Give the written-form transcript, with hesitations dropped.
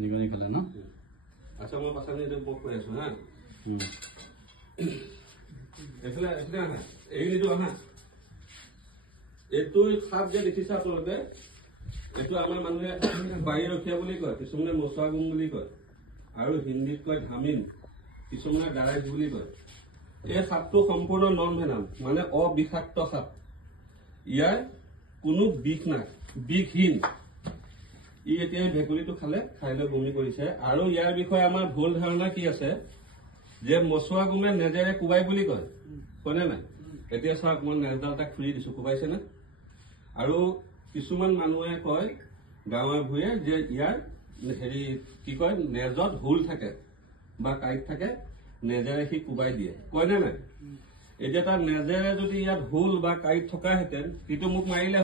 নিগনি খেলা ন আচ্ছা মই পাছানি মোক কৈ আছো হা এইফালে এইফালে আহা এই নিদো আহা এইটো সাপ যে দেখিছে আপোনালোকে এইটো আমাৰ মানুহে বাৰী ৰখীয়া বুলি কয়, কিছুমানে মচুৱা গুম বুলি কয় আৰু হিন্দীত কয় ধামিন, কিছুমানে গাৰাইজ বুলি কয়। এই সাপটো সম্পূৰ্ণ নন ভেনাম মানে অবিষাক্ত সাপ। ইয়াৰ কোনো বিষ নাই, বিষহীন। ই এতিয়া ভেকুলীটো খালে, খাই লৈ বমি কৰিছে। আৰু ইয়াৰ বিষয়ে আমাৰ ভুল ধাৰণা কি আছে যে মচুৱা গুমে নেজেৰে কোবাই বুলি কয়, হয়নে নাই? এতিয়া চাওক মই নেজডাল তাক খুলি দিছো, কোবাইছে নে? আৰু কিছুমান মানুহে কয় গাঁৱে ভূঞে যে ইয়াৰ হেৰি কি কয় নেজত হুল থাকে বা কাঁইট থাকে, নেজেৰে সি কোবাই দিয়ে, কয়নে নাই? এতিয়া তাৰ নেজেৰে যদি ইয়াত হুল বা কাঁইট থকাহেঁতেন সিটো মোক মাৰিলে